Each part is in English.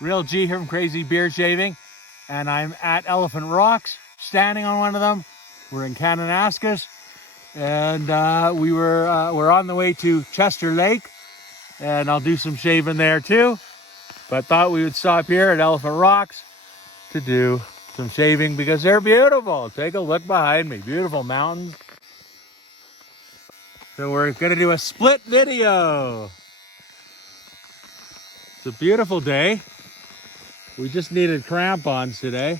Real G here from Crazy Beard Shaving, and I'm at Elephant Rocks, standing on one of them. We're in Kananaskis, and we're on the way to Chester Lake, and I'll do some shaving there too. But thought we would stop here at Elephant Rocks to do some shaving because they're beautiful. Take a look behind me, beautiful mountains. So we're gonna do a split video. It's a beautiful day. We just needed crampons today.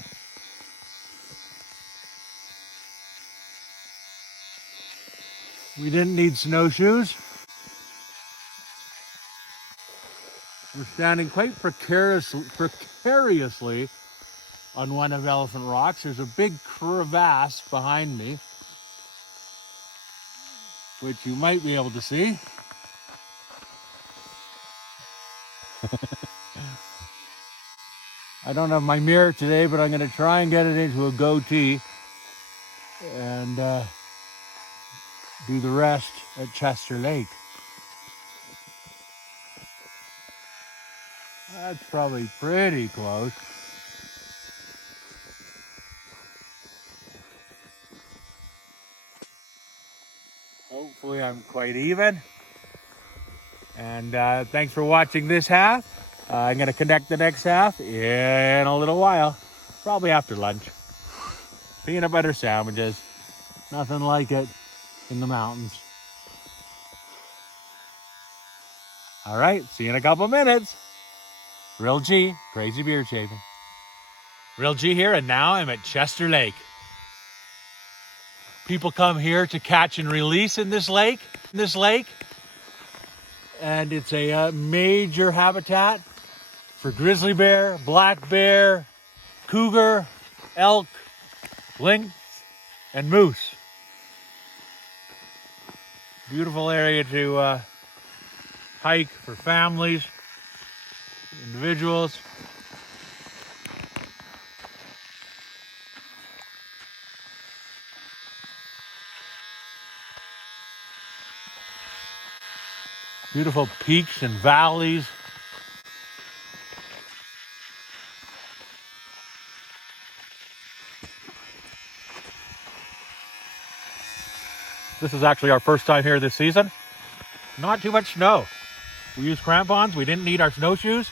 We didn't need snowshoes. We're standing quite precariously on one of Elephant Rocks. There's a big crevasse behind me, which you might be able to see. I don't have my mirror today, but I'm going to try and get it into a goatee and do the rest at Chester Lake. That's probably pretty close. Hopefully I'm quite even. And thanks for watching this half. I'm going to connect the next half in a little while, probably after lunch. Peanut butter sandwiches, nothing like it in the mountains. All right, see you in a couple minutes. Real G, Crazy Beard Shaving. Real G here, and now I'm at Chester Lake. People come here to catch and release in this lake. And it's a major habitat for grizzly bear, black bear, cougar, elk, lynx, and moose. Beautiful area to hike for families, individuals. Beautiful peaks and valleys. This is actually our first time here this season. Not too much snow. We used crampons. We didn't need our snowshoes.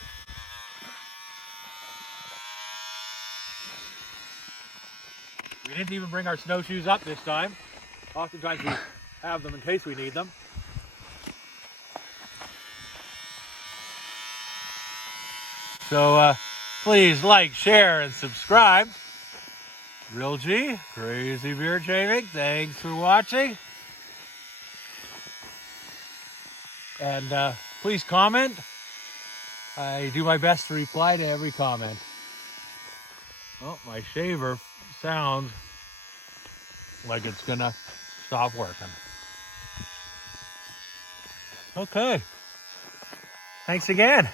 We didn't even bring our snowshoes up this time. Oftentimes we have them in case we need them. So please like, share, and subscribe. Real G, Crazy Beard Shaving. Thanks for watching. And please comment. I do my best to reply to every comment. Oh, my shaver sounds like it's gonna stop working. Okay. Thanks again.